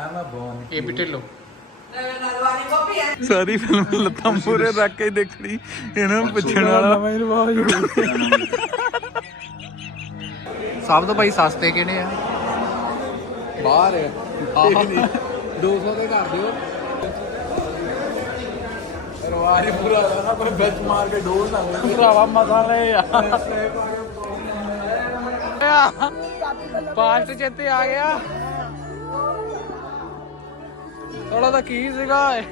I'm a born ਵੀ ਢਿੱਲੋ। ਸਾਰੀ film ਲੱਤਾਂ ਮੂਰੇ ਰੱਖ ਕੇ ਦੇਖਣੀ ਇਹਨਾਂ ਨੂੰ ਪੁੱਛਣ ਵਾਲਾ। ਸਭ ਤੋਂ ਭਾਈ ਸਸਤੇ ਕਿਹੜੇ ਆ? ਬਾਹਰ ਆਹ। 200 ਦੇ ਕਰ ਦਿਓ। ਰਵਾਰੀ ਪੂਰਾ ਨਾ ਕੋਈ ਵਿੱਚ ਮਾਰ ਕੇ ਡੋਲ ਨਾ ਭਰਾਵਾ ਮਜ਼ਾ ਲੈ ਆ। ਪਾਸਟ ਚੇਤੇ ਆ ਗਿਆ। ਥੋੜਾ ਤਾਂ ਕੀ ਸੀਗਾ ਇਹ?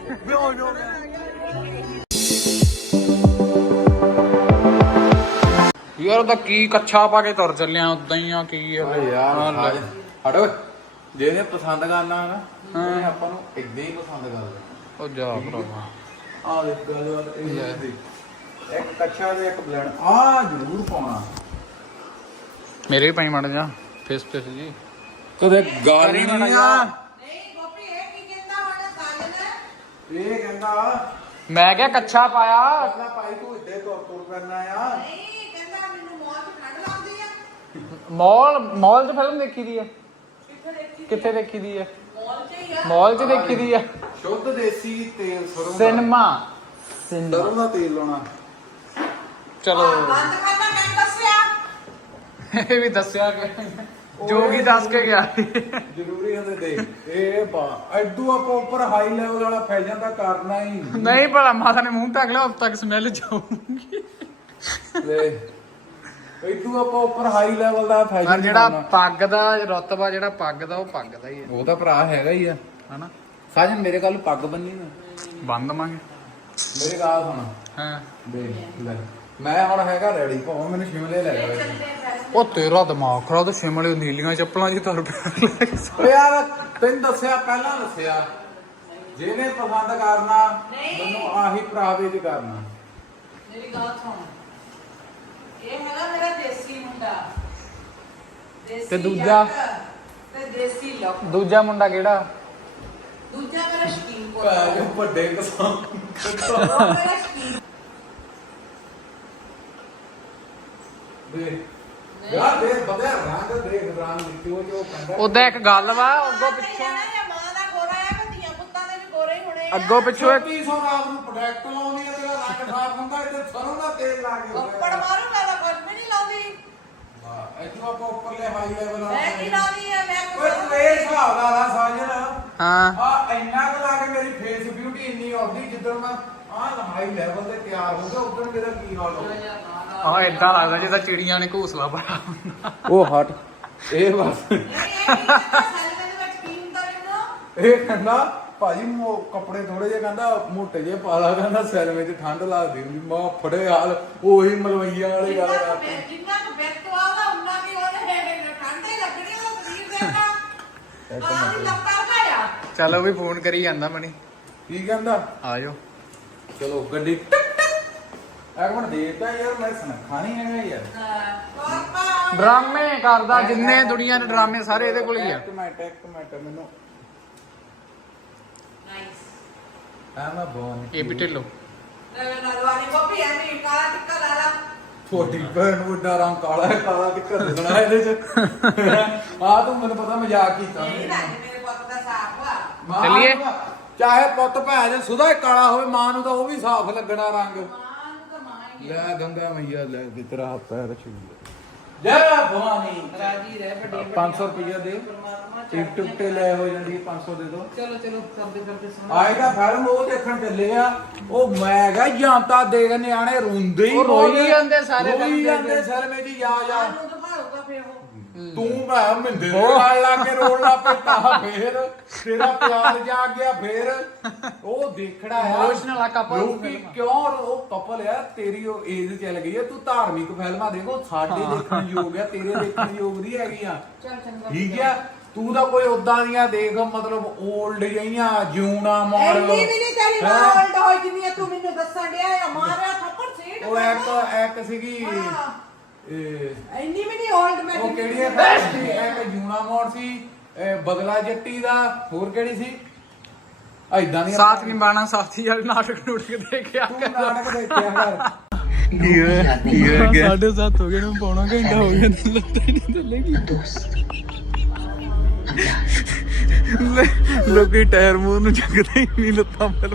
ਯਾਰ ਉਹਦਾ ਕੀ ਕੱਛਾ ਪਾ ਕੇ ਤੁਰ ਚੱਲਿਆ ਉਦਾਂ ਹੀ ਆ ਕੀ ਆ ਓਏ ਯਾਰ ਹਟੋ ਜਿਹਨੇ ਪਸੰਦ ਕਰਨਾ ਨਾ ਉਹਨੇ ਆਪਾਂ ਨੂੰ ਇਦਾਂ ਹੀ ਪਸੰਦ ਕਰ ਉਹ ਜਾ ਭਰਾਵਾ ਆ ਦੇਖ ਗੱਲ ਇਹ ਲੈ ਦੇ ਇੱਕ ਕੱਛਾ ਤੇ ਇੱਕ ਬਲੈਂਡ ਆ ਜ਼ਰੂਰ ਪਾਉਣਾ ਮੇਰੇ ਵੀ ਪਾਈ ਮੜ ਜਾ ਫੇਸ ਫੇਸ ਜੀ ਕਦੇ ਗੱਲ ਕਰੀ ਨਹੀਂ ਮਾੜਾ ਆ ਇਹ ਕਹਿੰਦਾ ਮੈਂ ਕਿਹਾ ਕੱਛਾ ਪਾਇਆ। ਅਗਲਾ ਭਾਈ ਤੂੰ ਇੱਦੇ ਤੁਰ ਤੁਰ ਕਰਨਾ ਆ। ਨਹੀਂ ਕਹਿੰਦਾ ਮੈਨੂੰ ਮੌਤ ਠੰਡ ਲੱਗਦੀ ਆ। ਮਾਲ ਮਾਲ 'ਚ ਫਿਲਮ ਦੇਖੀ ਦੀ ਆ? ਕਿੱਥੇ ਦੇਖੀ ਕਿੱਥੇ ਦੇਖੀ ਦੀ ਆ? ਮੌਲ ਚ ਹੀ ਆ। ਮਾਲ 'ਚ ਦੇਖੀ ਦੀ ਆ? ਸ਼ੁੱਧ ਦੇਸੀ ਤੇਲ ਸਰੋਂ ਦਾ। ਸਿਨੇਮਾ। ਸਿਨੇਮਾ। ਸਰੋਂ ਦਾ ਤੇਲ ਲਾਉਣਾ। ਚਲੋ। ਬੰਦ ਕਰਨਾ ਮੈਂ ਦੱਸਿਆ। ਇਹ ਵੀ ਦੱਸਿਆ ਕਿ ਜੋਗੀ ਦੱਸ ਕੇ ਗਿਆ। ਜ਼ਰੂਰੀ ਹੁੰਦੇ ਦੇਖ ਇਹ ਬਾ ਐਡੂ ਆਪਾਂ ਉੱਪਰ ਹਾਈ ਲੈਵਲ ਵਾਲਾ ਫੈਸ਼ਨ ਤਾਂ ਕਰਨਾ ਹੀ ਨਹੀਂ। ਭਲਾ ਮਾਤਾ ਨੇ ਮੂੰਹ ਢੱਕ ਲਿਆ ਉਦ ਤੱਕ ਸਮੈਲ ਜਾਊਗੀ। ਲੈ ਐਡੂ ਆਪਾਂ ਉੱਪਰ ਹਾਈ ਲੈਵਲ ਦਾ ਪਰ ਫੈਸ਼ਨ ਜਿਹੜਾ ਪੱਗ ਦਾ ਰਤਬਾ ਜਿਹੜਾ ਪੱਗ ਦਾ ਉਹ ਪੱਗ ਦਾ ਹੀ ਹੈ। ਉਹ ਤਾਂ ਭਰਾ ਹੈਗਾ ਹੀ ਆ। ਹਨਾ? ਸਾਜਨ ਮੇਰੇ ਕੱਲ ਪੱਗ ਬੰਨੀ ਨਾ ਬੰਨ ਦਵਾਂਗੇ। ਮੇਰੇ ਗਾਲ ਸੁਣ। ਹਾਂ। ਦੇਖ ਲੈ। ਮੈਂ ਹੁਣ ਹੈਗਾ ਰੈਡੀ ਭਾਵੇਂ ਮੈਨੂੰ ਸ਼ਿਮਲੇ ਲੈ ਜਾਓ ਉਹ ਤੇਰਾ ਦਿਮਾਗ ਖਰਾਬ ਤੇ ਸ਼ਿਮਲੇ ਨੀਲੀਆਂ ਚੱਪਲਾਂ ਜੀ ਤੁਰ ਪਿਆ ਓ ਯਾਰ ਤੈਨੂੰ ਦੱਸਿਆ ਪਹਿਲਾਂ ਦੱਸਿਆ ਜਿਹਨੇ ਪਸੰਦ ਕਰਨਾ ਮੈਨੂੰ ਆਹੀ ਚ ਕਰਨਾ। ਮੇਰੀ ਗੱਲ ਸੁਣ। ਇਹ ਹੈਗਾ ਮੇਰਾ ਦੇਸੀ ਮੁੰਡਾ। ਦੇਸੀ ਤੇ ਦੂਜਾ? ਤੇ ਦੇਸੀ ਲੋਕ ਦੂਜਾ ਮੁੰਡਾ ਕਿਹੜਾ? ਦੂਜਾ ਮੇਰਾ ਸ਼ਕੀਨ ਕੋਲ ਵੱਡੇ ਕਿਸਾਨ। ਮੇਰਾ ਸ਼ਕੀਨ ਦੇ। ਯਾਰ ਦੇ ਬਦਿਆ ਰੰਗ ਦੇਖ ਰੰਗ ਕਿਉਂ ਜੋ ਪੈਂਦਾ ਉਹਦਾ ਇੱਕ ਗੱਲ ਵਾ ਅੱਗੋਂ ਦਾ ਪਿੱਛੋਂ ਆ ਮਾਂ ਦਾ ਗੋਰਾ ਆ ਕਿ ਧੀਆਂ ਪੁੱਤਾਂ ਦੇ ਵੀ ਗੋਰੇ ਹੀ ਹੋਣੇ ਆ? ਅੱਗੋਂ ਪਿੱਛੋਂ ਇੱਕ 3600 ਰਾਤ ਨੂੰ ਪ੍ਰੋਡਕਟ ਲਾਉਂਦੀ ਹੈ ਤੇਰਾ ਰੰਗ ਸਾਫ਼ ਹੁੰਦਾ ਇੱਥੇ ਸਰੋਂ ਦਾ ਤੇਲ ਲਾ ਕੇ ਕੱਪੜ ਮਾਰੂ ਮੈਂ ਤਾਂ ਕੁਝ ਵੀ ਨਹੀਂ ਲਾਉਂਦੀ। ਹਾਂ ਇੱਥੋਂ ਆਪਾਂ ਉੱਪਰਲੇ ਹਾਈ ਲੈਵਲ ਮੈਂ ਕੀ ਲਾਉਂਦੀ ਆ ਮੈਂ ਓਏ ਤੂੰ ਇਹ ਹਿਸਾਬ ਲਾ ਲਾ ਸਾਜਨ। ਹਾਂ। ਆ ਇੰਨਾ ਕੁ ਲਾ ਕੇ ਮੇਰੀ ਫੇਸ ਬਿਊਟੀ ਇੰਨੀ ਆਉਂਦੀ ਜਿੱਦਣ ਮੈਂ ਆ ਹਾਈ ਲੈਵਲ ਤੇ ਤਿਆਰ ਹੋ ਗਿਆ ਉਦੋਂ ਮੇਰਾ ਕੀ ਹਾਲ ਹੋ ਆ ਇਦਾਂ ਲੱਗਦਾ ਜਿੱਦਾਂ ਚਿੜੀਆਂ ਨੇ ਘੋਸਲਾ ਪਾਇਆ ਹੁੰਦਾ ਉਹ ਹਟ। ਇਹ ਬਸ। ਇਹ ਕਹਿੰਦਾ ਭਾਜੀ ਮੋ ਕੱਪੜੇ ਥੋੜੇ ਜਿਹਾ ਕਹਿੰਦਾ ਮੋਟੇ ਜਿਹੇ ਪਾ ਲਾ ਕਹਿੰਦਾ ਸਿਰ ਵਿੱਚ ਠੰਡ ਲੱਗਦੀ ਹੁੰਦੀ ਮੈਂ ਫੜੇ ਹਾਲ ਉਹੀ ਮਲਵਈਆਂ ਵਾਲੀ ਗੱਲ ਘਾਇਆ ਚਲੋ ਵੀ ਫੋਨ ਕਰੀ ਜਾਂਦਾ ਮਣੀ ਕੀ ਕਹਿੰਦਾ? ਆਜੋ ਚਲੋ ਗੱਡੀ ਇੱਕ ਮਿੰਟ ਦੇਤਾ ਯਾਰ ਮੈਂ ਸੁਨੱਖਾ ਨਹੀਂ ਹੈਗਾ ਯਾਰ। ਡਰਾਮੇ ਕਰਦਾ ਜਿੰਨੇ ਦੁਨੀਆ ਦੇ ਡਰਾਮੇ ਸਾਰੇ ਇਹਦੇ ਕੋਲ ਹੀ ਆ। ਇੱਕ ਮਿੰਟ ਇੱਕ ਮਿੰਟ ਮੈਨੂੰ। ਨਾਈਸ ਆਮ ਅ ਬੋਨ ਇਹ ਵੀ ਢਿੱਲੋ। ਨਲਵਾਰੀ ਕਾਪੀ ਐ ਨਹੀਂ ਕਾਲਾ ਟਿੱਕਾ ਲਾ ਲਾ। ਛੋਟੀ ਭੈਣ ਨੂੰ ਵੱਡਾ ਰੰਗ ਕਾਲਾ ਹੈ ਕਾਲਾ ਟਿੱਕਾ ਦਿਖਣਾ ਇਹਦੇ ਚ। ਆ ਤੂੰ ਮੈਨੂੰ ਪਤਾ ਮਜ਼ਾਕ ਕੀਤਾ। ਨਹੀਂ ਨਾ ਮੇਰੇ ਪੁੱਤ ਦਾ ਸਾਫ਼ ਆ। ਮਾਂ ਚੱਲੀਏ? ਨੂੰ- ਚਾਹੇ ਪੁੱਤ ਭੈਣ ਹੀ ਕਾਲਾ ਹੋਵੇ ਮਾਂ ਨੂੰ ਤਾਂ ਉਹ ਵੀ ਸਾਫ਼ ਲੱਗਣਾ ਰੰਗ। ਲੈ ਗੰਗਾ ਮਈਆ ਲੈ ਕੇ ਤੇਰਾ ਹੱਥ ਪੈਰ ਛੂ ਜੈ ਭਵਾਨੀ। ਰਾਜੀ ਰਹਿ ਵੱਡੇ 500 ਰੁਪਇਆ ਦੇ। ਟਿਕ ਟੁਕ ਤੇ ਲੈ ਹੋ ਜਾਂਦੀ ਹੈ 500 ਦੇ ਦੋ। ਚਲੋ ਚਲੋ ਕਰਦੇ ਕਰਦੇ ਸੁਣ। ਆਏ ਤਾਂ ਫਿਲਮ ਉਹ ਦੇਖਣ ਚੱਲੇ ਆ। ਉਹ ਮੈਂ ਕਿਹਾ ਜਾਂਤਾ ਦੇਖ ਨਿਆਣੇ ਰੋਂਦੇ ਹੀ ਰੋਈ। ਜਾਂਦੇ ਸਾਰੇ ਰੋਈ ਜਾਂਦੇ ਸਿਲਮੇ ਜੀ ਜਾ ਜਾ ਨੂੰ ਦਿਖਾਊਗਾ ਫੇਰ ਉਹ। ਤੂੰ ਭਾ ਮਿੰਦੇ ਦੇ ਨਾਲ ਲਾ ਕੇ ਰੋਣ ਲੱਗ ਪਿਆ ਫੇਰ ਤੇਰਾ ਪਿਆਰ ਜਾਗ ਗਿਆ ਫੇਰ ਉਹ ਦੇਖਣਾ ਆ Emotional ਆ couple ਲੋਕੀ ਕਿਉਂ ਉਹ ਕਪਲ ਆ ਤੇਰੀ ਉਹ ਏਜ ਚੱਲ ਗਈ ਆ ਤੂੰ ਧਾਰਮਿਕ ਫਿਲਮਾਂ ਦੇਖੋ ਸਾਡੇ ਦੇਖਣ ਯੋਗ ਆ ਤੇਰੇ ਦੇਖਣ ਯੋਗ ਨਹੀਂ ਹੈਗੀਆਂ। ਚੱਲ ਚੰਗਾ ਠੀਕ ਆ ਤੂੰ ਤਾਂ ਕੋਈ ਉਦਾਂ ਦੀਆਂ ਦੇਖ ਮਤਲਬ 올ਡ ਜਈਆਂ ਜਿਉਣਾ ਮਾਡਲ। ਐਨੀ ਵੀ ਨਹੀਂ ਤੇਰੀ ਮਾਂ old ਹੋਈ ਜਿੰਨੀ ਆ ਤੂੰ ਮੈਨੂੰ ਦੱਸਣ ਡਿਆ ਆ ਮਾਰਿਆ ਥੱਪੜ ਸੀਟ ਉਹ ਇੱਕ ਇੱਕ ਸੀਗੀ ਹਾਂ। ਇਹ ਐਨੀ ਵੀ ਨਹੀਂ old ਮੈਂ ਉਹ ਕਿਹੜੀ ਹੈ ਸੀ ਇੱਕ ਜੂਣਾ ਮੋੜ ਸੀ ਇਹ ਬਗਲਾ ਜੱਟੀ ਦਾ ਹੋਰ ਕਿਹੜੀ ਸੀ? ਐਦਾਂ ਦੀਆਂ ਸਾਥ ਨਿਭਾਣਾ ਸਾਥੀ ਵਾਲੇ ਨਾਟਕ ਨੂਟਕ ਦੇ ਕੇ ਆ ਤੂੰ ਨਾਟਕ ਦੇਖਿਆ ਕਰ। ਕੀ ਹੋਇਆ? ਕੀ ਹੋ ਗਿਆ? 7:30 ਹੋ ਗਏ ਨੂੰ ਪੌਣਾ ਘੰਟਾ ਹੋ ਗਿਆ ਲੱਤਾਂ ਹੀ ਨਹੀਂ ਥੱਲੇ ਕੀ ਲੈ, ਲੋਕੀ ਟਾਇਰ ਮੂੰਹ ਨੂੰ ਚੱਕਦੇ ਹੀ ਨਹੀਂ ਲੱਤਾਂ ਫਿਰ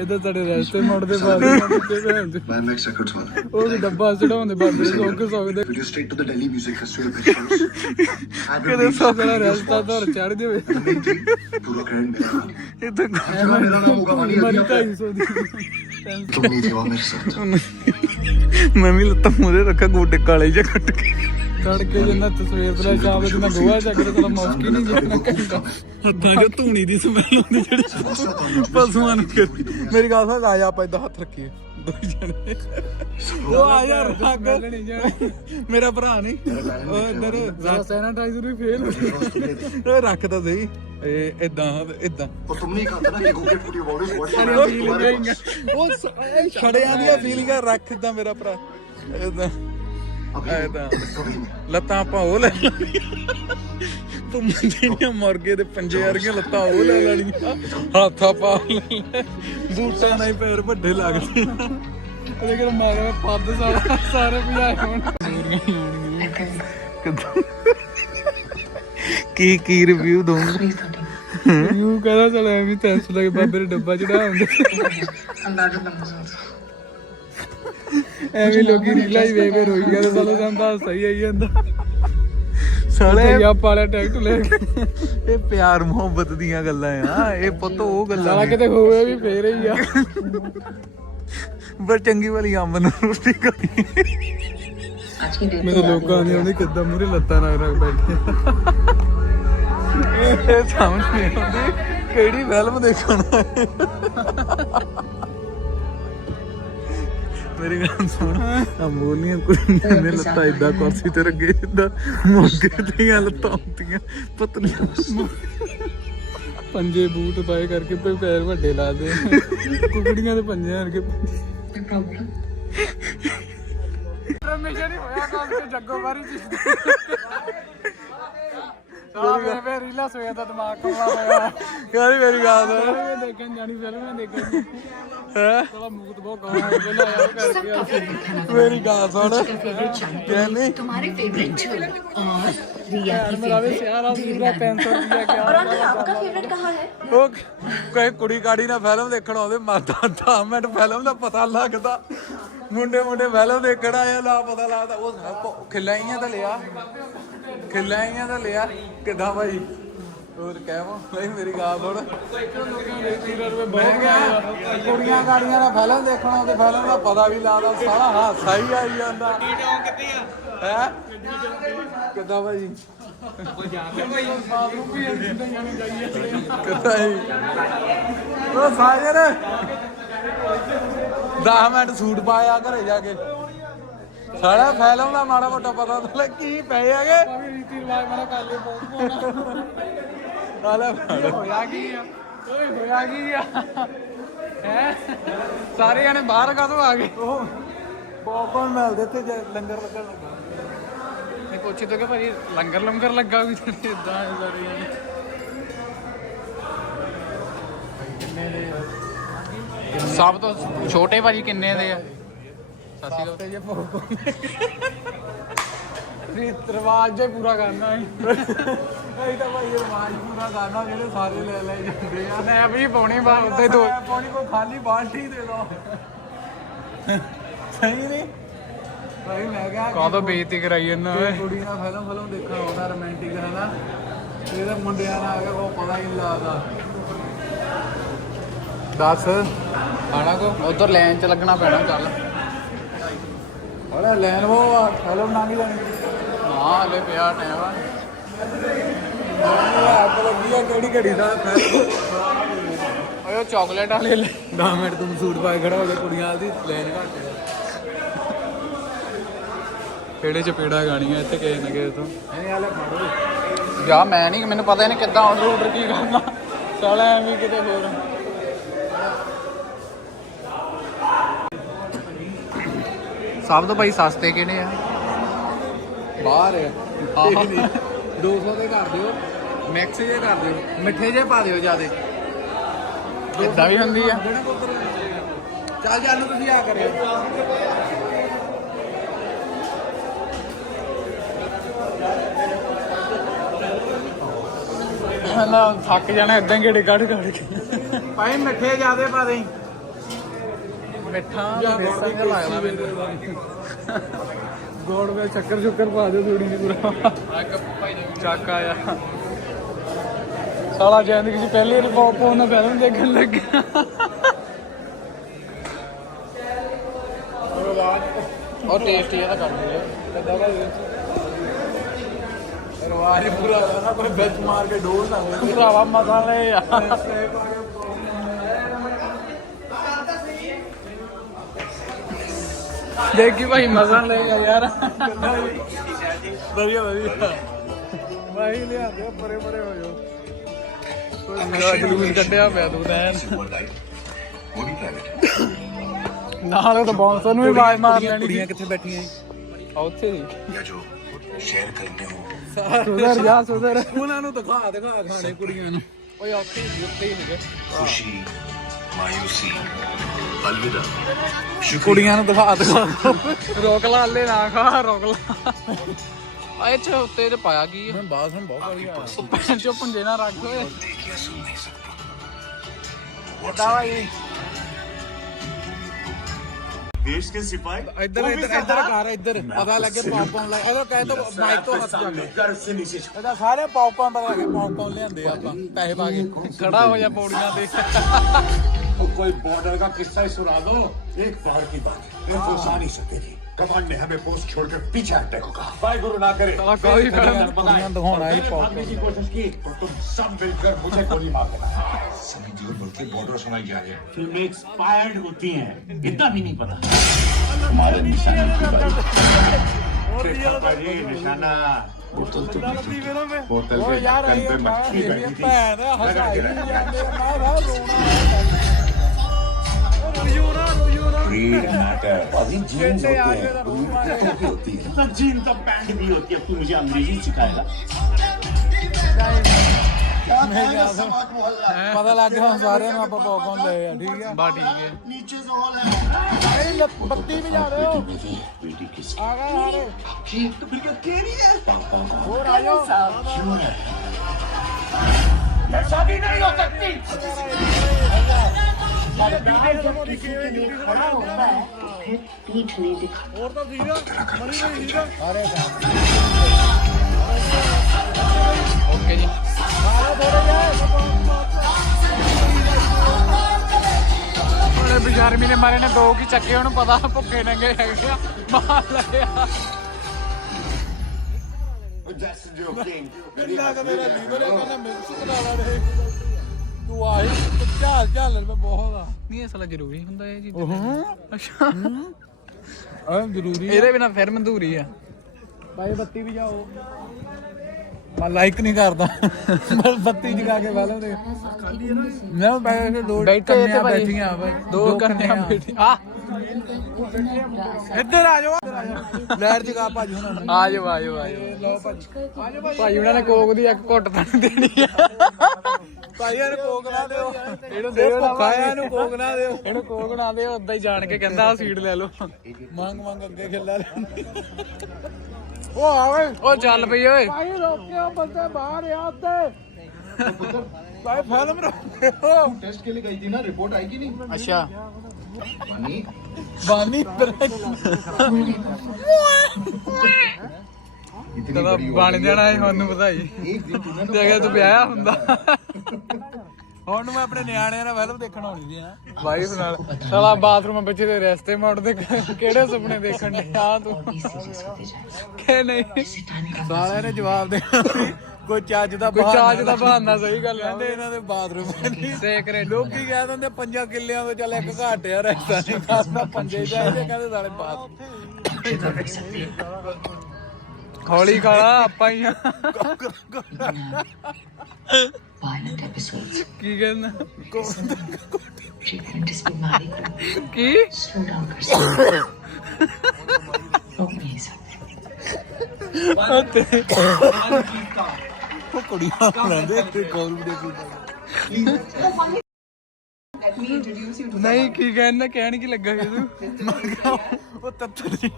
ਇਧਰ ਤੜੇ ਰਸਤੇ ਮੁੜਦੇ ਬਾਬੇ ਦੇ ਮੈਂ ਮੈਂ ਚੱਕਰ ਤੁਹਾਡਾ ਉਹ ਵੀ ਡੱਬਾ ਚੜਾਉਂਦੇ ਬਾਬੇ ਸੁੱਕ ਸੁੱਕਦੇ video straight to the Delhi 뮤직 festival ਕਦੇ ਸਾਡਾ ਰਸਤਾ ਦੌਰ ਚੜ ਜਾਵੇ। ਪੂਰਾ ਕੈਂਡ ਇਹ ਤਾਂ ਮੇਰਾ ਨਾਮ ਹੋਗਾ ਮਾਨੀ ਆ ਤੂੰ ਨਹੀਂ ਜਵਾ ਮੈਂ ਵੀ ਲੱਤਾਂ ਮੂਰੇ ਰੱਖਾ ਗੋਡੇ ਕਾਲੇ ਜਿਹਾ ਕੱਟ ਕੇ। ਤੜਕੇ ਜਿੰਨਾ ਤਸਵੀਰ ਤੇ ਸ਼ਾਮ ਜਿੰਨਾ ਗੋਆ ਚੱਕ ਕੇ ਤੇਰਾ ਮੌਸਕੀ ਨਹੀਂ ਜਿੰਨਾ ਹੱਥਾਂ 'ਚ ਧੂਣੀ ਦੀ ਸਮੈਲ ਹੁੰਦੀ ਜਿਹੜੀ ਪਸ਼ੂਆਂ ਨੂੰ ਕਰੀ। ਮੇਰੀ ਗੱਲ ਸੁਣ ਆ ਜਾ ਆਪਾਂ ਇਦਾਂ ਹੱਥ ਰੱਖੀਏ। ਦੋ ਜਣੇ। ਉਹ ਆ ਯਾਰ ਰੱਗ ਮੇਰਾ ਭਰਾ ਨਹੀਂ। ਉਹ ਇਧਰ ਸੈਨੇਟਾਈਜ਼ਰ ਵੀ ਫੇਲ ਹੋ ਰੱਖ ਤਾਂ ਸਹੀ। ਇਹ ਇਦਾਂ ਇਦਾਂ ਉਹ ਤੁਮ ਨਹੀਂ ਖਾਂਦਾ ਨਾ ਕਿ ਗੂਗਲ ਪੂਰੀ ਬਾਡੀ ਵਾਟਰ ਉਹ ਛੜਿਆਂ ਦੀਆਂ ਫੀਲਿੰਗਾਂ ਰੱਖ ਇਦਾਂ ਮੇਰਾ ਭਰਾ। ਇਦਾਂ ਲੱਤਾਂ ਆਪਾਂ ਉਹ ਲੈ ਤੂੰ ਮੰਡੀਆਂ ਮੁਰਗੇ ਦੇ ਪੰਜੇ ਵਰਗੀਆਂ ਲੱਤਾਂ ਉਹ ਲੈ ਲੈਣੀਆਂ ਹੱਥ ਆਪਾਂ ਬੂਟਾਂ ਨਾਲ ਪੈਰ ਵੱਡੇ ਲੱਗਦੇ। ਉਹਦੇ ਕਰ ਮਾਰੇ ਪੱਦ ਸਾਰੇ ਪੰਜਾਬ ਹੁਣ। ਕੀ ਕੀ ਰਿਵਿਊ ਦੋ ਰਿਵਿਊ ਕਹਦਾ ਚਲ ਐਵੇਂ ਤੈਨੂੰ ਲੱਗੇ ਬਾਬੇ ਦੇ ਡੱਬਾ ਚੜਾਉਂਦੇ। ਅੰਦਾਜ਼ ਲੰਮਾ ਐਵੇਂ ਲੋਕੀ ਰੀਲਾ ਹੀ ਵੇਖ ਕੇ ਰੋਈ ਜਾਂਦੇ ਚਲੋ ਜਾਂਦਾ ਸਹੀ ਆਈ ਜਾਂਦਾ। ਸਾਲੇ ਯਾ ਪਾਲਿਆ ਟੈਕਟ ਲੈ ਇਹ ਪਿਆਰ ਮੁਹੱਬਤ ਦੀਆਂ ਗੱਲਾਂ ਆ। ਇਹ ਪੁੱਤ ਉਹ ਗੱਲਾਂ ਸਾਲਾ। ਕਿਤੇ ਹੋਵੇ ਵੀ ਫੇਰ ਹੀ ਆ। ਪਰ ਚੰਗੀ ਵਾਲੀ ਅੰਬ ਨੂੰ ਰੋਟੀ ਖਾਈ ਮੈਂ ਤਾਂ ਲੋਕਾਂ ਨੇ ਉਹਨੇ ਕਿੱਦਾਂ ਮੂਰੇ ਲੱਤਾਂ ਨਾਲ ਰੱਖ ਬੈਠੇ ਇਹ ਸਮਝ ਨਹੀਂ ਆਉਂਦੀ ਕਿਹੜੀ ਫਿਲਮ ਦੇਖਣ ਆਏ? ਮੇਰੀ ਗੱਲ ਸੁਣ। ਅਮੋਲੀਆਂ ਕੁੜੀਆਂ ਨੇ ਲੱਤਾਂ ਇਦਾਂ ਕੁਰਸੀ ਤੇ ਰੱਗੇ ਇਦਾਂ ਮੋਗੇ ਦੀਆਂ ਲੱਤਾਂ ਹੁੰਦੀਆਂ ਪਤਲੀਆਂ। ਪੰਜੇ ਬੂਟ ਪਾਏ ਕਰਕੇ ਤੇ ਪੈਰ ਵੱਡੇ ਲਾਦੇ ਕੁਕੜੀਆਂ ਦੇ ਪੰਜੇ ਵਰਗੇ ਰਮੇਸ਼ਾ ਨਹੀਂ ਹੋਇਆ ਕੰਮ ਤੇ ਜੱਗੋ ਬਾਰੀ ਚ। ਸਾਲਾ ਮੇਰੇ ਪੇ ਰੀਲਾ ਸੋਇਆ ਦਾ ਦਿਮਾਗ ਕੋਲਾ ਹੋਇਆ ਯਾਰ ਮੇਰੀ ਗੱਲ ਸੁਣ ਫਿਲਮਾਂ ਦੇਖਣ ਜਾਣੀ ਫਿਲਮਾਂ ਦੇਖਣ ਹੈ ਸਾਲਾ ਮੂਤ ਬਹੁਤ ਕੌਣਾ ਹੈ ਪਹਿਲਾਂ ਆਇਆ ਕਰਕੇ सबका फेवरेट खाना ਮੇਰੀ ਗੱਲ ਸੁਣ का फेवरेट चाय ਕਹਿੰਦੀ तुम्हारे फेवरेट छोले और रिया की और आंटी आपका फेवरेट कहाँ है? ਉਹ ਕੋਈ ਕੁੜੀ ਕਾੜੀ ਨਾਲ ਫਿਲਮ ਦੇਖਣ ਆਉਂਦੇ ਮਾਤਾ 10 ਮਿੰਟ ਫਿਲਮ ਦਾ ਪਤਾ ਲੱਗਦਾ ਮੁੰਡੇ ਮੁੰਡੇ ਫਿਲਮ ਦੇਖਣ ਆਇਆ ਲਾ ਪਤਾ ਲੱਗਦਾ ਉਹ ਸਭ ਖਿਲਾਈਆਂ ਤਾਂ ਲਿਆ ਖਿਲਾਈਆਂ ਤਾਂ ਲਿਆ ਕਿਦਾਂ ਭਾਈ ਹੋਰ ਕਹਿਵਾ ਨਹੀਂ ਮੇਰੀ ਗੱਲ ਸੁਣ ਮੈਂ ਕਿਹਾ ਕੁੜੀਆਂ ਕਾੜੀਆਂ ਨਾਲ ਫਿਲਮ ਦੇਖਣ ਆਉਂਦੇ ਫਿਲਮ ਦਾ ਪਤਾ ਵੀ ਲੱਗਦਾ ਸਾਰਾ ਹਾਸਾ ਹੀ ਆਈ ਜਾਂਦਾ ਹੈ? ਕਿੱਦਾਂ ਭਾਈ ਕਿੱਦਾਂ ਜੀ? ਉਹ ਸਾਜਰ 10 ਮਿੰਟ ਸੂਟ ਪਾਇਆ ਘਰੇ ਜਾ ਕੇ। ਸਾਲਾ ਫਿਲਮ ਦਾ ਮਾੜਾ ਮੋਟਾ ਪਤਾ ਤਾਂ ਲੱਗ ਕੀ ਪਏ ਹੈਗੇ? ਰੀਤੀ ਰਿਵਾਜ ਮੇਰਾ ਕਰ ਲਿਆ ਬਹੁਤ ਸੋਹਣਾ ਨਾਲੇ ਫੜ ਹੋਇਆ ਕੀ ਆ ਓਏ ਹੋਇਆ ਕੀ ਆ? ਹੈ? ਸਾਰੇ ਜਣੇ ਬਾਹਰ ਕਦੋਂ ਆ ਗਏ? ਉਹ ਪੌਪਕੌਰਨ ਮਿਲਦੇ ਤੇ ਲੰਗਰ ਲੱਗਣ ਲੱਗਾ। ਨੇ ਪੁੱਛੀ ਤਾਂ ਕਿ ਭਾਜੀ ਲੰਗਰ ਲੰਗਰ ਲੱਗਾ ਵੀ ਤੇ ਇਦਾਂ ਸਾਰੇ ਜਣੇ। ਸਭ ਤੋਂ ਛੋਟੇ ਭਾਜੀ ਕਿੰਨੇ ਦੇ ਆ? ਸਸੀ ਤੇ ਜੇ ਪੌਪਕੌਰਨ ਰੀਤ ਰਿਵਾਜ ਜੇ ਪੂਰਾ ਕਰਨਾ ਹੈ ਇਹ ਤਾਂ ਭਾਈ ਰਵਾਜ ਪੂਰਾ ਕਰਨਾ ਜਿਹੜੇ ਸਾਰੇ ਲੈ ਲੈ ਜਾਂਦੇ ਆ। ਮੈਂ ਵੀ ਪਾਉਣੀ ਬਾ ਉੱਤੇ ਦੋ ਪਾਣੀ ਕੋ ਖਾਲੀ ਬਾਲਟੀ ਦੇ ਦੋ। ਸਹੀ ਨਹੀਂ? ਭਾਈ ਮੈਂ ਕਿਹਾ ਕਿ ਕਾਹਦੋਂ ਬੇਇੱਜ਼ਤੀ ਕਰਾਈ ਇਹਨਾਂ ਓਏ? ਕੁੜੀ ਨਾਲ ਫਿਲਮ ਫਿਲਮ ਦੇਖਣ ਆਉਂਦਾ ਰੋਮਾਂਟਿਕ ਹੈ ਨਾ। ਇਹਦੇ ਮੁੰਡਿਆਂ ਨਾਲ ਆ ਕੇ ਕੋਈ ਪਤਾ ਹੀ ਨਹੀਂ ਲੱਗਦਾ। ਦੱਸ ਆਣਾ ਕੋ? ਉਧਰ ਲਾਈਨ 'ਚ ਲੱਗਣਾ ਪੈਣਾ ਚੱਲ। ਉਹਦਾ ਲੈਣ ਉਹ ਫਿਲਮ ਨਾ ਨਹੀਂ ਲੈਣੀ। ਹਾਂ ਹਲੇ ਪਿਆ ਟਾਈਮ ਆ। ਅੱਗ ਲੱਗੀ ਆ ਕਿਹੜੀ ਘੜੀ ਦਾ ਓਏ ਉਹ ਚਾਕਲੇਟ ਵਾਲੇ ਲੈ। 10 ਮਿੰਟ ਤੂੰ ਸੂਟ ਪਾ ਕੇ ਖੜਾ ਹੋ ਗਿਆ ਕੁੜੀਆਂ ਦੀ ਲੈਣ ਘੱਟ ਕਿਹੜੇ ਚ ਪੇੜਾ ਗਾਣੀਆਂ ਇੱਥੇ ਕਿਸੇ ਨਾ ਕਿਸੇ ਤੋਂ। ਨਹੀਂ ਹਾਲੇ ਫੜੋ ਜਾ। ਮੈਂ ਨਹੀਂ ਮੈਨੂੰ ਪਤਾ ਨਹੀਂ ਕਿੱਦਾਂ ਆਰਡਰ ਆਰਡਰ ਕੀ ਕਰਨਾ। ਸਾਲਾ ਐਵੇਂ ਕਿਤੇ ਹੋਰ। ਸਭ ਤੋਂ ਭਾਈ ਸਸਤੇ ਕਿਹਨੇ ਆ? ਬਾਹਰ ਆ। ਆਹ 200 ਦੇ ਕਰ ਦਿਓ। ਮੈਕਸ ਜੇ ਕਰ ਦਿਓ। ਮਿੱਠੇ ਜੇ ਪਾ ਦਿਓ ਜਿਆਦੇ। ਇਦਾਂ ਵੀ ਹੁੰਦੀ ਆ। ਚੱਲ ਜਾਨੂੰ ਤੁਸੀਂ ਆ ਕਰਿਓ। ਨਾ ਥੱਕ ਜਾਣਾ ਇਦਾਂ ਗੇੜੇ ਕੱਢ ਕੱਢ ਕੇ। ਭਾਈ ਮਿੱਠੇ ਜਿਆਦੇ ਪਾ ਦੇਈ। ਮਿੱਠਾ ਬੇਸਣ ਦਾ ਲੱਗਦਾ ਮੈਨੂੰ। ਗੋੜ ਵਿੱਚ ਸ਼ੱਕਰ ਸ਼ੁੱਕਰ ਪਾ ਦਿਓ ਥੋੜੀ ਜਿਹੀ ਪੂਰਾ। ਚੱਕ ਆਇਆ ਸਾਲਾ ਜ਼ਿੰਦਗੀ 'ਚ ਪਹਿਲੀ ਵਾਰੀ ਪੌਪ ਪੌਪ ਫਿਲਮ ਦੇਖਣ ਲੱਗਿਆ ਉਹ ਟੇਸਟੀ ਇਹਦਾ ਕਰ ਦਿਓ ਕਿੱਦਾਂ ਭਾਈ ਰਵਾਜ ਪੂਰਾ ਹੋਇਆ ਨਾ ਕੋਈ ਵਿੱਚ ਮਾਰ ਕੇ ਡੋਲ ਨਾ ਹੋਵੇ ਭਰਾਵਾ ਮਸਾਲੇ ਆ ਦੇਖੀ ਭਾਈ ਮਜ਼ਾ ਲੈ ਗਿਆ ਯਾਰ ਵਧੀਆ ਵਧੀਆ ਭਾਈ ਲਿਆ ਦੇ ਪਰੇ ਪਰੇ ਹੋ ਜਾਓ ਕੋਈ ਜਲੂਸ ਕੱਢਿਆ ਪਿਆ ਤੂੰ ਰਹਿਣ ਨਾਲ ਉਹ ਤਾਂ ਬੌਂਸਰ ਨੂੰ ਵੀ ਆਵਾਜ਼ ਮਾਰ ਲੈਣੀ ਕੁੜੀਆਂ ਕਿੱਥੇ ਬੈਠੀਆਂ ਆ ਉੱਥੇ ਹੀ या जो शेयर करने हो ਸੁਧਰ ਜਾ ਸੁਧਰ। ਉਹਨਾਂ ਨੂੰ ਦਿਖਾ ਦਿਖਾ ਖਾਣੇ ਕੁੜੀਆਂ ਨੂੰ। ਓਏ ਉੱਥੇ ਉੱਥੇ ਹੀ ਨਿਕਲ ਖੁਸ਼ੀ ਮਾਇੂਸੀ ਅਲਵਿਦਾ। ਕੁੜੀਆਂ ਨੂੰ ਦਿਖਾ ਦਿਖਾ। ਰੋਕ ਲਾ ਹਲੇ ਨਾ ਖਾ ਰੋਕ ਲਾ। ਆਏ ਚ ਉੱਤੇ ਤੇ ਪਾਇਆ ਕੀ ਹੈ ਮੈਂ ਬਾਥਰੂਮ ਬਹੁਤ ਵਧੀਆ ਪੰਜੋ ਪੰਜੇ ਨਾ ਰੱਖ। ਓਏ ਵਟਾਵਾ ਇਹ देश के सिपाही ਇੱਧਰ ਇੱਧਰ ਇੱਧਰ ਕਰ ਇੱਧਰ ਪਤਾ ਲੱਗੇ ਪੌਪਾਂ ਲੈ ਇਹਦਾ ਕਹਿ ਤੋ ਮਾਈਕ ਤੋਂ ਹੱਥ ਜਾ ਕੇ घर से नीचे छोड़ ਇਹਦਾ ਸਾਰੇ ਪੌਪਾਂ ਪਤਾ ਲੱਗੇ ਪੌਪਾਂ ਲਿਆਂਦੇ ਆਪਾਂ ਪੈਸੇ ਪਾ ਕੇ ਖੜਾ ਹੋ ਜਾ ਪੌੜੀਆਂ ਤੇ तो कोई बॉर्डर का किस्सा ही सुना दो एक बार की बात है फिर तो जा नहीं सकते थे कमान ने हमें पोस्ट छोड़कर पीछे हटने को कहा भाई गुरु ना करे ਸਾਲਾ ਕੋਈ ਫਿਲਮ ਕੁੜੀਆਂ ਦਿਖਾਉਣਾ ਹੀ मैंने ਪੌਪ भागने की कोशिश की और तुम सब मिलकर मुझे गोली मार देना सभी झूठ बोलती है बॉर्डर समाई जा रहे हैं। फ़िल्में एक्सपायर्ड होती हैं इतना भी नहीं पता। हमारे निशाने की बारी। निशाना। बोतल तो बोतल के ढक्कन पे बैठी थी। लगा के होती है जीन का पैंट भी होती है तू मुझे अंग्रेज़ी सिखाएगा। पता लग गया हम सारे में आप पॉपकॉर्न ले गया ठीक है? बा ठीक है। नीचे जोल है। अरे बत्ती भी जा रहे हो। आ गए अरे तो फिर क्या कह रही है? और आ जाओ ये शादी नहीं हो सकती। और तो धीरे। मरी नहीं धीरे अरे ਓਕੇ ਜੀ। ਉਹਨੇ ਬਿਜਾਰਮੀ ਨੇ ਮਾਰੇ ਨੇ ਦੋ ਕੀ ਚੱਕੇ ਉਹਨੂੰ ਪਤਾ ਭੁੱਖੇ ਨੰਗੇ ਹੈਗੇ ਆ। ਮਾਰ ਲਿਆ That's joking. ਕਿੰਨਾ ਕ ਮੇਰਾ ਲੀਵਰ ਹੈ ਕਹਿੰਦਾ ਮਿਕਸ ਲਾ ਦੇ ਤੂੰ ਆਈ ਚਾਲ ਚਾਲ ਰੁਪਏ ਬਹੁਤ ਆ। ਨਹੀਂ ਅਸਲ ਜ਼ਰੂਰੀ ਹੁੰਦਾ ਇਹ ਚੀਜ਼ਾਂ ਅੱਛਾ। ਆ ਜ਼ਰੂਰੀ ਇਹਦੇ ਬਿਨਾ ਫਿਰ ਮਨਜ਼ੂਰੀ ਆ। ਭਾਈ ਬੱਤੀ ਵੀ ਜਾਓ। ਮੈਂ ਲਾਈਕ ਨਹੀਂ ਕਰਦਾ। ਮੈਂ ਬੱਤੀ ਜਗਾ ਕੇ ਵਾਲਾ ਦੇ ਮੈਂ ਬੈਠੇ ਦੋ ਬੈਠੇ ਕੰਨਿਆਂ ਭਾਈ। ਬੈਠੀਆਂ ਭਾਈ ਦੋ ਕਰਨੇ ਬੈਠੀ ਆ। ਇੱਧਰ ਆ ਜਾਓ ਇੱਧਰ ਆ ਜਾਓ। ਲੈਟ ਜਗਾ ਭਾਜੀ ਹੁਣਾਂ ਨੂੰ। ਆ ਜਾਓ ਆ ਜਾਓ ਆ ਜਾਓ। ਲਓ ਭਾਜੀ। ਭਾਜੀ ਨੇ ਕੋਕ ਦੀ ਇੱਕ ਘੁੱਟ ਤਾਂ ਦੇਣੀ ਆ। ਭਾਈ ਇਹਨੂੰ ਕੋਕ ਨਾ ਦਿਓ। ਇਹਨੂੰ ਇਹ ਭੁੱਖਾ ਇਹਨੂੰ ਕੋਕ ਨਾ ਦਿਓ। ਇਹਨੂੰ ਕੋਕ ਨਾ ਦੇ ਉਦਾਂ ਹੀ ਜਾਣ ਕੇ ਕਹਿੰਦਾ ਆ ਸੀਟ ਲੈ ਲਓ। ਮੰਗ ਮੰਗ ਅੱਗੇ ਖੇਲਾ ਲੈਂਦੀ। ਉਹ ਆਵੇ ਉਹ ਚੱਲ ਪਈ ਓਏ ਭਾਈ ਰੋਕਿਓ ਬੰਦੇ ਬਾਹਰ ਆ ਉੱਤੇ ਭਾਈ ਫਿਲਮ ਰੋਕਿਓ टेस्ट के लिए गई थी ना रिपोर्ट आएगी नहीं ਅੱਛਾ नहीं ਬਾਨੀ इतनी ਚਲੋ बड़ी हो ਬਣ गई है। ਜਾਣਾ ਹੈ ਤੁਹਾਨੂੰ ਵਧਾਈ एक दिन तूने ਤੇ ਅਗੇ ਤੂੰ ਵਿਆਹਿਆ ਹੁੰਦਾ ਹੁਣ ਮੈਂ ਆਪਣੇ ਨਿਆਣਿਆਂ ਨਾਲ ਫਿਲਮ ਦੇਖਣ ਆਉਣੀ ਸੀ ਨਾ ਵਾਈਫ ਨਾਲ। ਸਾਲਾ ਬਾਥਰੂਮ ਵਿੱਚ ਤੇ ਰਸਤੇ ਮੋੜਦੇ ਕਿਹੜੇ ਸੁਪਨੇ ਦੇਖਣ ਦੇ ਆ ਤੂੰ। ਕਿ ਨਹੀਂ? ਸਾਲਿਆਂ ਨੇ ਜਵਾਬ ਦੇਣਾ ਸੀ, ਕੋਈ ਚੱਜ ਦਾ ਕੋਈ ਬਹਾਨਾ ਚਾਜ ਦਾ ਬਹਾਨਾ ਸਹੀ ਗੱਲ ਕਹਿੰਦੇ ਇਹਨਾਂ ਦੇ ਬਾਥਰੂਮ ਨਹੀਂ। ਸੇਕਰੇਟ ਲੋਕੀ ਕਹਿ ਦਿੰਦੇ ਪੰਜਾਂ ਕਿੱਲਿਆਂ ਤੋਂ ਚੱਲ ਇੱਕ ਘਾਟ ਆ ਰਸਤਾ ਨਹੀਂ ਕਰਦਾ ਪੰਜੇ ਚਾਹੀਦੇ ਕਹਿੰਦੇ ਸਾਲੇ ਬਾਤ ਹੌਲੀ ਖਾਲਾ ਆਪਾਂ ਹੀ ਆ। violent episodes. ਕੀ ਕਹਿੰਦਾ ट्रीटमेंट इस बीमारी को ਕੀ स्लो डाउन कर सकता है रोक नहीं सकते ਉਹ ਕੁੜੀਆਂ ਰਹਿੰਦੇ ਤੇ ਕੋਲ ਵੀ ਦੇ ਨਹੀਂ ਕੀ ਕਹਿਣਾ ਕਹਿਣ ਕੀ ਲੱਗਾ ਸੀ ਤੂੰ ਉਹ ਤੱਤਰ ਜੀ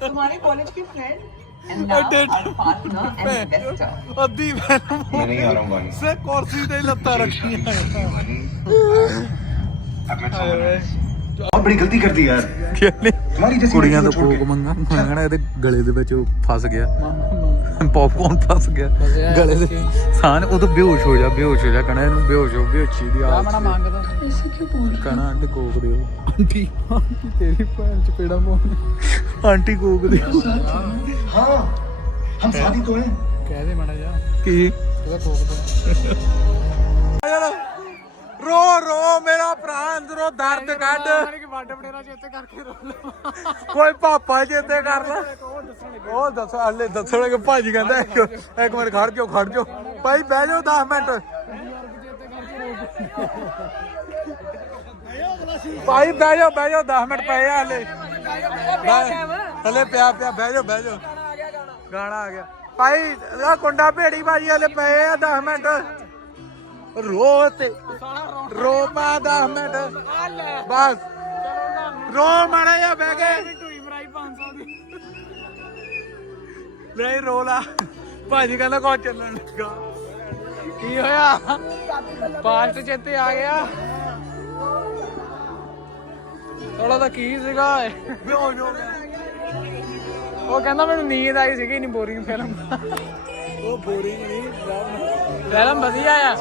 तुम्हारे कॉलेज की friend And now our partner and investor. ਅੱਧੀ ਫਿਲਮ मैं नहीं आ रहा हूँ बानी ਸੇ ਕੁਰਸੀ ਤੇ ਹੀ ਲੱਤਾਂ ਰੱਖੀਆਂ बहुत बड़ी गलती कर दी यार तुम्हारी जैसी ਕੁੜੀਆਂ लड़की ਤੋਂ को छोड़ ਕੋਕ के। ਮੰਗਾ ਮੰਗਣਾ ਇਹਦੇ ਗਲੇ ਦੇ ਵਿੱਚ ਉਹ ਫਸ ਗਿਆ ਪੌਪਕੌਰਨ ਫਸ ਗਿਆ। ਗਲੇ ਦੇ ਸਾਨ ਉਹ ਤਾਂ ਬੇਹੋਸ਼ ਹੋ ਜਾ ਬੇਹੋਸ਼ ਹੋ ਜਾ ਕਹਣਾ ਇਹਨੂੰ ਬੇਹੋਸ਼ ਹੋ ਬੇਹੋਸ਼ੀ ਦੀ ਆਦਤ ਮੈਂ ਮੰਗਦਾ। ਇਸੇ ਕਿਉਂ ਬੋਲ ਕਹਣਾ ਆਂਟੀ ਕੋਕ ਦਿਓ। ਆਂਟੀ ਤੇਰੀ ਭੈਣ ਚ ਪੇੜਾ ਮੋਹ ਆਂਟੀ ਕੋਕ ਦਿਓ। ਹਾਂ। ਹਮ ਸਾਥੀ ਤੋਂ ਹੈ? ਦੇ ਮੜਾ ਜਾ ਕੀ? ਇਹਦਾ ਕੋਕ ਦਿਓ। ਰੋ ਰੋ ਮੇਰਾ ਭਰਾ ਅੰਦਰੋਂ ਦਰਦ ਕੱਢ। ਚੇਤੇ ਕਰਕੇ ਰੋ ਕੋਈ ਪਾਪਾ ਚੇਤੇ ਕਰ ਲੈ। ਉਹ ਦੱਸ ਹਲੇ ਦੱਸਣਗੇ ਭਾਜੀ ਕਹਿੰਦਾ ਇੱਕ ਇੱਕ ਮਿੰਟ ਖੜ ਜਾਓ ਖੜ ਜਾਓ। ਭਾਈ ਬਹਿ ਜਾਓ 10 ਮਿੰਟ। ਭਾਈ ਬਹਿ ਜਾਓ ਬਹਿ ਜਾਓ 10 ਮਿੰਟ ਪਏ ਆ ਹਲੇ। ਹਲੇ ਪਿਆ ਪਿਆ ਬਹਿ ਜਾਓ ਬਹਿ ਜਾਓ। ਗਾਣਾ ਆ ਗਿਆ ਭਾਈ ਆ ਕੁੰਡਾ ਭੇੜੀ ਭਾਜੀ ਹਲੇ ਪਏ ਆ 10 ਮਿੰਟ। ਰੋ ਤੇ ਰੋ ਪਾ 10 ਮਿੰਟ। ਬਸ। ਰੋ ਮਾੜਾ ਜਿਹਾ ਬਹਿ ਕੇ। ਢੂਈ ਮਰਾਈ 500 ਦੀ ਲੈ। ਰੋਲਾ ਭਾਜੀ ਕਹਿੰਦਾ ਕੋ ਚੱਲਣ ਲੱਗਾ। ਕੀ ਹੋਇਆ? ਪਾਸਟ ਚੇਤੇ ਆ ਗਿਆ। ਥੋੜਾ ਤਾਂ ਕੀ ਸੀਗਾ ਉਹ ਕਹਿੰਦਾ ਮੈਨੂੰ ਨੀਂਦ ਆਈ ਸੀਗੀ ਨਹੀਂ ਬੋਰਿੰਗ ਫਿਲਮ ਉਹ ਬੋਰਿੰਗ ਨਹੀਂ ਫਿਲਮ ਵਧੀਆ ਆ।